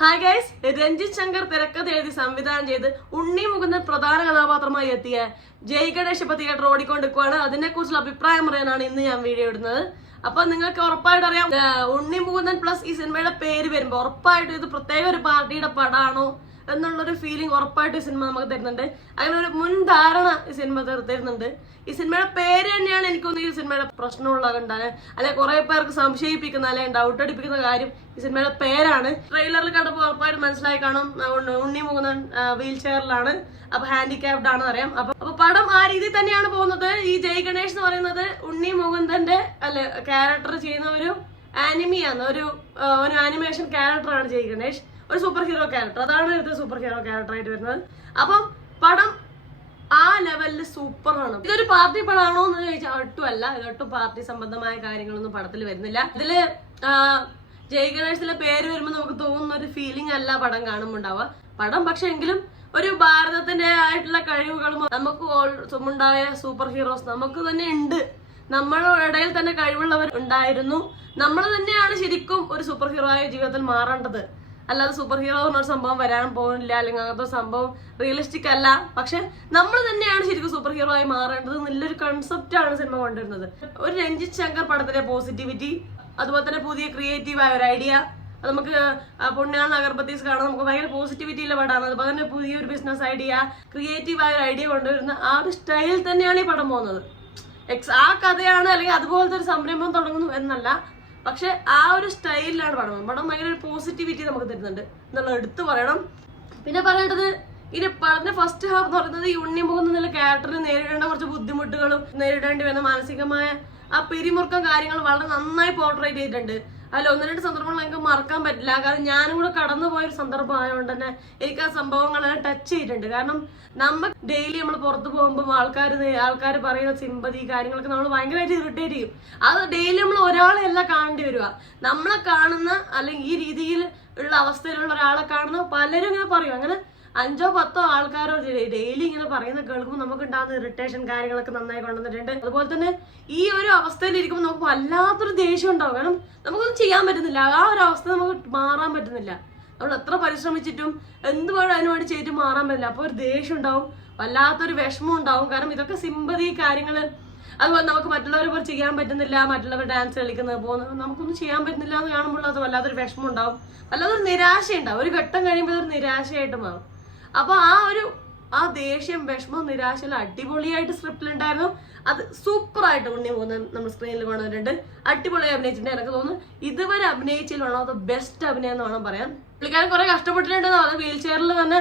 Hi guys, Ranjith Shankar തിരക്കഥ എഴുതി സംവിധാനം ചെയ്ത് ഉണ്ണി മുകുന്ദൻ പ്രധാന കഥാപാത്രമായി എത്തിയ ജയ് ഗണേഷ് ഇപ്പൊ തിയേറ്റർ ഓടിക്കൊണ്ടിരിക്കുകയാണ്. അതിനെ കുറിച്ചുള്ള അഭിപ്രായം പറയാനാണ് ഇന്ന് ഞാൻ വീഡിയോ ഇടുന്നത്. അപ്പൊ നിങ്ങൾക്ക് ഉറപ്പായിട്ട് അറിയാം, ഉണ്ണി മുകുന്ദൻ പ്ലസ് ഈ സിനിമയുടെ പേര് വരുമ്പോ ഉറപ്പായിട്ടും ഇത് പ്രത്യേക ഒരു പാർട്ടിയുടെ പടമാണോ എന്നുള്ളൊരു ഫീലിംഗ് ഉറപ്പായിട്ട് ഈ സിനിമ നമുക്ക് തരുന്നുണ്ട്. അങ്ങനെ ഒരു മുൻധാരണ ഈ സിനിമ തരുന്നുണ്ട്. ഈ സിനിമയുടെ പേര് തന്നെയാണ് എനിക്കൊന്ന് ഈ സിനിമയുടെ പ്രശ്നമുള്ളതുണ്ടാകാൻ, അല്ലെ കുറെ പേർക്ക് സംശയിപ്പിക്കുന്ന അല്ലെങ്കിൽ ഡൗട്ട് അടിപ്പിക്കുന്ന കാര്യം ഈ സിനിമയുടെ പേരാണ്. ട്രെയിലറിൽ കണ്ടപ്പോൾ ഉറപ്പായിട്ട് മനസ്സിലായി കാണും, ഉണ്ണി മുകുന്ദൻ വീൽ ചെയറിലാണ്, അപ്പൊ ഹാൻഡിക്യാപ്ഡ് ആണ് അറിയാം. അപ്പൊ പടം ആ രീതിയിൽ തന്നെയാണ് പോകുന്നത്. ഈ ജയ് ഗണേഷ് എന്ന് പറയുന്നത് ഉണ്ണി മുകുന്ദന്റെ ക്യാരക്ടർ ചെയ്യുന്ന ഒരു ആനിമിയാണ്, ഒരു ആനിമേഷൻ ക്യാരക്ടറാണ് ജയ് ഗണേഷ്. ഒരു സൂപ്പർ ഹീറോ ക്യാരക്ടർ, അതാണ് ഇത് സൂപ്പർ ഹീറോ ക്യാരക്ടർ ആയിട്ട് വരുന്നത്. അപ്പം പടം ആ ലെവലില് സൂപ്പറാണ്. ഇതൊരു പാർട്ടി പടമാണോ എന്ന് ചോദിച്ചാൽ ഒട്ടുമല്ല. ഇതൊട്ടും പാർട്ടി സംബന്ധമായ കാര്യങ്ങളൊന്നും പടത്തിൽ വരുന്നില്ല. ഇതില് ജയ് ഗണേഷിലെ പേര് വരുമ്പോൾ നമുക്ക് തോന്നുന്ന ഒരു ഫീലിംഗ് അല്ല പടം കാണുമ്പോൾ ഉണ്ടാവുക. പടം പക്ഷെ എങ്കിലും ഒരു ഭാരതത്തിന്റെ ആയിട്ടുള്ള കഴിവുകളും നമുക്ക് ഉണ്ടായ സൂപ്പർ ഹീറോസ് നമുക്ക് തന്നെ ഉണ്ട്. നമ്മളുടെ ഇടയിൽ തന്നെ കഴിവുള്ളവർ ഉണ്ടായിരുന്നു. നമ്മൾ തന്നെയാണ് ശരിക്കും ഒരു സൂപ്പർ ഹീറോ ആയ ജീവിതത്തിൽ മാറേണ്ടത്. അല്ലാതെ സൂപ്പർ ഹീറോ എന്നൊരു സംഭവം വരാൻ പോകുന്നില്ല, അല്ലെങ്കിൽ അങ്ങനത്തെ സംഭവം റിയലിസ്റ്റിക് അല്ല. പക്ഷെ നമ്മൾ തന്നെയാണ് ശരിക്കും സൂപ്പർ ഹീറോ ആയി മാറേണ്ടത് നല്ലൊരു കൺസെപ്റ്റ് ആണ് സിനിമ കൊണ്ടുവരുന്നത്. ഒരു രഞ്ജിത് ശങ്കർ പടത്തിലെ പോസിറ്റിവിറ്റി, അതുപോലെ തന്നെ പുതിയ ക്രിയേറ്റീവ് ആയ ഒരു ഐഡിയ, അത് നമുക്ക് പുണ്യാളൻ അഗർബത്തീസ് കാണാൻ നമുക്ക് ഭയങ്കര പോസിറ്റിവിറ്റിയിലെ പടമാണ്. അതുപോലെ തന്നെ പുതിയൊരു ബിസിനസ് ഐഡിയ, ക്രിയേറ്റീവ് ആയ ഒരു ഐഡിയ കൊണ്ടുവരുന്ന ആ ഒരു സ്റ്റൈൽ തന്നെയാണ് ഈ പടം പോകുന്നത്. ആ കഥയാണ് അല്ലെങ്കിൽ അതുപോലത്തെ ഒരു സംരംഭം തുടങ്ങുന്നു എന്നല്ല, പക്ഷെ ആ ഒരു സ്റ്റൈലിലാണ് പടം ഭയങ്കര ഒരു പോസിറ്റിവിറ്റി നമുക്ക് തരുന്നുണ്ട് എന്നുള്ളത് എടുത്തു പറയണം. പിന്നെ പറയേണ്ടത്, ഇനി പടത്തിന്റെ ഫസ്റ്റ് ഹാഫ് എന്ന് പറയുന്നത് ഈ ഉണ്ണി മുകുന്ദൻ ക്യാരക്ടറിന് നേരിടേണ്ട കുറച്ച് ബുദ്ധിമുട്ടുകളും നേരിടേണ്ടി വരുന്ന മാനസികമായ ആ പിരിമുറുക്കം കാര്യങ്ങൾ വളരെ നന്നായി പോർട്രേറ്റ് ചെയ്തിട്ടുണ്ട്. അതിൽ ഒന്ന് രണ്ട് സന്ദർഭങ്ങൾ എനിക്ക് മറക്കാൻ പറ്റില്ല. കാരണം ഞാനും കൂടെ കടന്നുപോയൊരു സന്ദർഭം ആയതുകൊണ്ട് തന്നെ എനിക്ക് ആ സംഭവങ്ങളെല്ലാം ടച്ച് ചെയ്തിട്ടുണ്ട്. കാരണം നമ്മൾ ഡെയിലി നമ്മൾ പുറത്ത് പോകുമ്പോൾ ആൾക്കാർ പറയുന്ന സിമ്പതി കാര്യങ്ങളൊക്കെ നമ്മൾ ഭയങ്കരമായിട്ട് ഇറിറ്റേറ്റ് ചെയ്യും. അത് ഡെയിലി നമ്മൾ ഒരാളെയല്ല കാണേണ്ടി വരിക. നമ്മളെ കാണുന്ന അല്ലെങ്കിൽ ഈ രീതിയിൽ ഉള്ള അവസ്ഥയിലുള്ള ഒരാളെ കാണുന്ന പലരും ഇങ്ങനെ പറയും. അങ്ങനെ 5-10 ആൾക്കാരോ ഡെയിലി ഇങ്ങനെ പറയുന്ന കേൾക്കുമ്പോൾ നമുക്ക് ഉണ്ടാകുന്ന ഇറിറ്റേഷൻ കാര്യങ്ങളൊക്കെ നന്നായി കൊണ്ടുവന്നിട്ടുണ്ട്. അതുപോലെ തന്നെ ഈ ഒരു അവസ്ഥയിൽ ഇരിക്കുമ്പോൾ നമുക്ക് വല്ലാത്തൊരു ദേഷ്യം ഉണ്ടാവും. കാരണം നമുക്കൊന്നും ചെയ്യാൻ പറ്റുന്നില്ല. ആ ഒരു അവസ്ഥ നമുക്ക് മാറാൻ പറ്റുന്നില്ല. നമ്മൾ എത്ര പരിശ്രമിച്ചിട്ടും എന്തുവേണം അതിനുവേണ്ടി ചെയ്തിട്ട് മാറാൻ പറ്റില്ല. അപ്പോൾ ഒരു ദേഷ്യം ഉണ്ടാവും, വല്ലാത്തൊരു വിഷമം ഉണ്ടാവും. കാരണം ഇതൊക്കെ സിമ്പതി കാര്യങ്ങൾ. അതുപോലെ നമുക്ക് മറ്റുള്ളവരെ പോലെ ചെയ്യാൻ പറ്റുന്നില്ല, മറ്റുള്ളവർ ഡാൻസ് കളിക്കുന്നത് പോകുന്നത് നമുക്കൊന്നും ചെയ്യാൻ പറ്റുന്നില്ല എന്ന് കാണുമ്പോൾ അത് വല്ലാത്തൊരു വിഷമം ഉണ്ടാവും, വല്ലാത്തൊരു നിരാശ ഉണ്ടാവും. ഒരു ഘട്ടം കഴിയുമ്പോൾ ഒരു നിരാശയായിട്ട് മാറും. അപ്പൊ ആ ദേഷ്യം, വിഷമം, നിരാശയിൽ അടിപൊളിയായിട്ട് സ്ക്രിപ്റ്റിലുണ്ടായിരുന്നു. അത് സൂപ്പറായിട്ട് ഉണ്ണി മുകുന്ദൻ നമ്മൾ സ്ക്രീനിൽ കൊണ്ടുവന്നിട്ടുണ്ട്. അടിപൊളിയായി അഭിനയിച്ചിട്ടുണ്ട്. എനിക്ക് തോന്നുന്നു ഇതുവരെ അഭിനയിച്ചിൽ വേണോ അത് ബെസ്റ്റ് അഭിനയം എന്ന് വേണം പറയാൻ. പുള്ളിക്കാരൻ കുറെ കഷ്ടപ്പെട്ടിട്ടുണ്ടെന്ന് പറഞ്ഞു. വീൽ ചെയറിൽ തന്നെ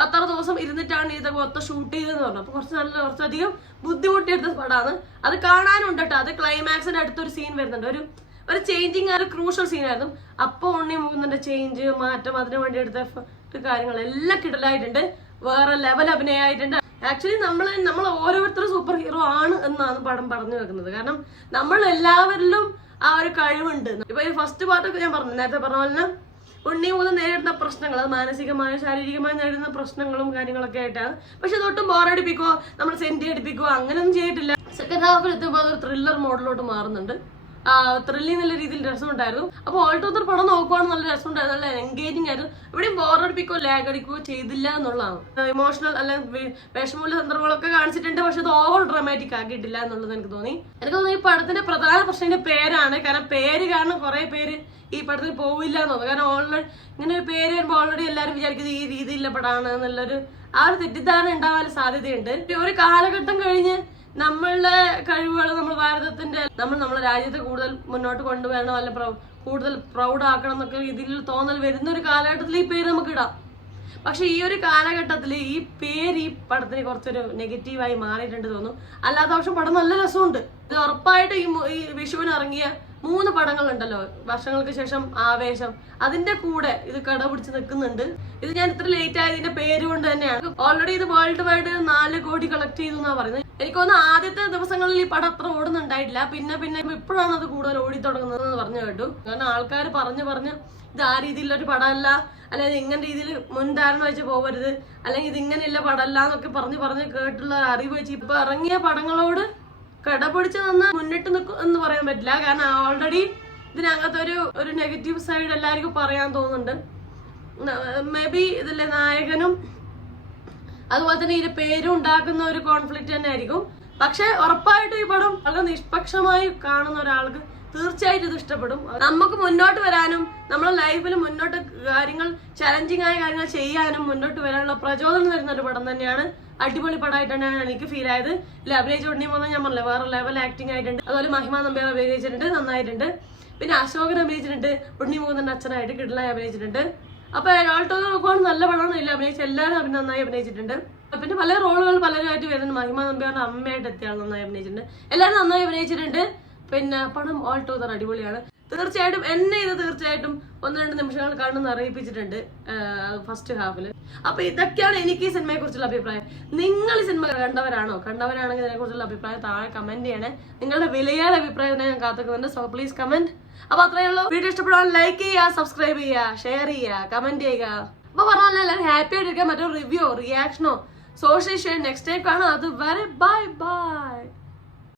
10 ദിവസം ഇരുന്നിട്ടാണ് ഇതൊക്കെ മൊത്തം ഷൂട്ട് ചെയ്തതെന്ന് പറഞ്ഞു. അപ്പൊ കുറച്ചധികം ബുദ്ധിമുട്ടിയെടുത്ത പടമാണ്. അത് കാണാനുണ്ട് കേട്ടോ. അത് ക്ലൈമാക്സിന്റെ അടുത്തൊരു സീൻ വരുന്നുണ്ട്, ഒരു ചേഞ്ചിങ്, ഒരു ക്രൂഷ്യൽ സീനായിരുന്നു. അപ്പൊ ഉണ്ണി മുകുന്ദന്റെ ചേഞ്ച്, മാറ്റം, അതിനു വേണ്ടി എടുത്ത കാര്യങ്ങളെല്ലാം കിടലായിട്ടുണ്ട്. വേറെ ലെവൽ അഭിനയമായിട്ടുണ്ട്. ആക്ച്വലി നമ്മൾ ഓരോരുത്തരും സൂപ്പർ ഹീറോ ആണ് എന്നാണ് പടം പറഞ്ഞു വെക്കുന്നത്. കാരണം നമ്മൾ എല്ലാവരിലും ആ ഒരു കഴിവുണ്ട്. ഇപ്പൊ ഈ ഫസ്റ്റ് പാർട്ടൊക്കെ ഞാൻ പറഞ്ഞു, നേരത്തെ പറഞ്ഞ പോലെ ഉണ്ണി മുതൽ നേരിടുന്ന പ്രശ്നങ്ങൾ, അത് മാനസികമായും ശാരീരികമായും നേരിടുന്ന പ്രശ്നങ്ങളും കാര്യങ്ങളൊക്കെ ആയിട്ടാണ്. പക്ഷെ അതൊട്ടും ബോറടിപ്പിക്കോ നമ്മൾ സെന്റി അടിപ്പിക്കോ അങ്ങനെയൊന്നും ചെയ്തിട്ടില്ല. സെക്കൻഡ് ഹാഫിൽ എത്തുമ്പോൾ അതൊരു ത്രില്ലർ മോഡിലോട്ട് മാറുന്നുണ്ട്. ത്രില്ലിംഗ് നല്ല രീതിയിൽ രസമുണ്ടായിരുന്നു. അപ്പോൾ ഓൾ ടൂത്തർ പടം നോക്കുവാണെങ്കിൽ നല്ല രസമുണ്ടായിരുന്നു, നല്ല എൻഗേജിങ് ആയിരുന്നു. ഇവിടെയും ബോറടിപ്പിക്കോ ലാഗ് അടിക്കുകയോ ചെയ്തില്ല എന്നുള്ളതാണ്. ഇമോഷണൽ അല്ലെങ്കിൽ വിഷമമുള്ള സന്ദർഭങ്ങളൊക്കെ കാണിച്ചിട്ടുണ്ട്, പക്ഷെ അത് ഓവർ ഡ്രാമാറ്റിക് ആക്കിയിട്ടില്ല എന്നുള്ളത് എനിക്ക് തോന്നി. ഈ പടത്തിന്റെ പ്രധാന പ്രശ്നത്തിന്റെ പേരാണ്. കാരണം പേര് കാരണം കുറെ പേര് ഈ പടത്തിന് പോവില്ല എന്ന് തോന്നുന്നു. കാരണം ഓൾറെഡി ഇങ്ങനെ ഒരു പേര് വരുമ്പോൾ ഓൾറെഡി എല്ലാവരും വിചാരിക്കുന്നത് ഈ രീതിയിലുള്ള പടമാണ് എന്നുള്ളൊരു ആ ഒരു തെറ്റിദ്ധാരണ ഉണ്ടാവാൻ സാധ്യതയുണ്ട്. ഒരു കാലഘട്ടം കഴിഞ്ഞ് നമ്മളുടെ കഴിവുകൾ, നമ്മുടെ രാജ്യത്തെ കൂടുതൽ മുന്നോട്ട് കൊണ്ടുവരണം, അല്ല കൂടുതൽ പ്രൗഡ് ആക്കണം എന്നൊക്കെ ഇതിൽ തോന്നൽ വരുന്ന ഒരു കാലഘട്ടത്തിൽ ഈ പേര് നമുക്ക് ഇടാം. പക്ഷെ ഈ ഒരു കാലഘട്ടത്തിൽ ഈ പേര് ഈ പടത്തിന് കുറച്ചൊരു നെഗറ്റീവായി മാറിയിട്ടുണ്ട് തോന്നുന്നു. അല്ലാത്ത പക്ഷം പടം നല്ല രസമുണ്ട്. ഇത് ഉറപ്പായിട്ട് ഈ വിഷുവിന് ഇറങ്ങിയ 3 പടങ്ങളുണ്ടല്ലോ, വർഷങ്ങൾക്ക് ശേഷം ആവേശം, അതിന്റെ കൂടെ ഇത് കടപിടിച്ച് നിൽക്കുന്നുണ്ട്. ഇത് ഞാൻ ഇത്ര ലേറ്റ് ആയതിന്റെ പേര് കൊണ്ട് തന്നെയാണ്. ഓൾറെഡി ഇത് വേൾഡ് വൈഡ് 4 കോടി കളക്ട് ചെയ്തു എന്നാ പറയുന്നത്. എനിക്ക് തോന്നുന്നു ആദ്യത്തെ ദിവസങ്ങളിൽ ഈ പടം അത്ര ഓടുന്നുണ്ടായിട്ടില്ല. പിന്നെ ഇപ്പോഴാണ് അത് കൂടുതൽ ഓടി തുടങ്ങുന്നത് എന്ന് പറഞ്ഞു കേട്ടു. കാരണം ആൾക്കാർ പറഞ്ഞ് ഇത് ആ രീതിയിലൊരു പടമല്ല, അല്ലെങ്കിൽ ഇങ്ങനെ രീതിയിൽ മുൻധാരണ വെച്ച് പോകരുത്, അല്ലെങ്കിൽ ഇത് ഇങ്ങനെയുള്ള പടമല്ല എന്നൊക്കെ പറഞ്ഞ് കേട്ടുള്ള അറിവ് വെച്ച് ഇപ്പൊ ഇറങ്ങിയ പടങ്ങളോട് കടപിടിച്ച് നിന്ന് മുന്നിട്ട് നിൽക്കും എന്ന് പറയാൻ പറ്റില്ല. കാരണം ഓൾറെഡി ഇതിനകത്ത് ഒരു നെഗറ്റീവ് സൈഡ് എല്ലാവർക്കും പറയാൻ തോന്നുന്നുണ്ട്. മേ ബി ഇതിലെ നായകനും അതുപോലെ തന്നെ ഇതിന്റെ പേരും ഉണ്ടാക്കുന്ന ഒരു കോൺഫ്ലിക്റ്റ് തന്നെ ആയിരിക്കും. പക്ഷെ ഉറപ്പായിട്ടും ഈ പടം വളരെ നിഷ്പക്ഷമായി കാണുന്ന ഒരാൾക്ക് തീർച്ചയായിട്ടും ഇത് ഇഷ്ടപ്പെടും. നമുക്ക് മുന്നോട്ട് വരാനും നമ്മുടെ ലൈഫിൽ മുന്നോട്ട് കാര്യങ്ങൾ ചലഞ്ചിങ് ആയ കാര്യങ്ങൾ ചെയ്യാനും മുന്നോട്ട് വരാനുള്ള പ്രചോദനം തരുന്ന ഒരു പടം തന്നെയാണ്. അടിപൊളി പടമായിട്ടാണ് എനിക്ക് ഫീൽ ആയത്. ഇതിൽ അഭിനയിച്ച ഉണ്ണി മുകുന്ദൻ ഞാൻ പറഞ്ഞില്ല വേറെ ലെവൽ ആക്ടിങ് ആയിട്ടുണ്ട്. അതുപോലെ മഹിമ നമ്പ്യാർ അഭിനയിച്ചിട്ടുണ്ട്, നന്നായിട്ടുണ്ട്. പിന്നെ അശോകൻ അഭിനയിച്ചിട്ടുണ്ട്, ഉണ്ണി മുകുന്ദന്റെ അച്ഛനായിട്ട് കിടലായി അഭിനയിച്ചിട്ടുണ്ട്. അപ്പൊ ആൾട്ടോ നോക്കുവാണ് നല്ല പടമാണ്. ഇല്ല അഭിനയിച്ച എല്ലാവരും നന്നായി അഭിനയിച്ചിട്ടുണ്ട്. പിന്നെ പല റോളുകൾ പലരുമായിട്ട് വരുന്നുണ്ട്. മഹിമ നമ്പ്യാറിന്റെ അമ്മയായിട്ട് എത്തിയ ആൾ നന്നായി അഭിനയിച്ചിട്ടുണ്ട്. എല്ലാവരും നന്നായി അഭിനയിച്ചിട്ടുണ്ട്. പിന്നെ പടം ഓൾ ടുഗദർ അടിപൊളിയാണ്. തീർച്ചയായിട്ടും എന്നെ ഇത് തീർച്ചയായിട്ടും 1-2 നിമിഷങ്ങൾ കാണുമെന്ന് അറിയിപ്പിച്ചിട്ടുണ്ട് ഫസ്റ്റ് ഹാഫില്. അപ്പൊ ഇതൊക്കെയാണ് എനിക്ക് ഈ സിനിമയെ കുറിച്ചുള്ള അഭിപ്രായം. നിങ്ങൾ ഈ സിനിമ കണ്ടവരാണെങ്കിൽ ഇതിനെ കുറിച്ചുള്ള അഭിപ്രായം താഴെ കമന്റ് ചെയ്യണേ. നിങ്ങളുടെ വിലയേറെ അഭിപ്രായം ഞാൻ കാത്തുക്കുന്നുണ്ട്. So please comment. അപ്പൊ അത്രയേ ഉള്ളൂ. വീഡിയോ ഇഷ്ടപ്പെടാൻ ലൈക്ക് ചെയ്യുക, സബ്സ്ക്രൈബ് ചെയ്യുക, ഷെയർ ചെയ്യുക, കമന്റ് ചെയ്യുക. അപ്പൊ പറഞ്ഞാൽ എല്ലാവരും ഹാപ്പി ആയിട്ടിരിക്കുക. മറ്റൊരു റിവ്യൂ റിയാക്ഷനോ സോഷ്യൽ ഷെയർ നെക്സ്റ്റ് ടൈം കാണാം. അത് വരെ ബൈ ബൈ.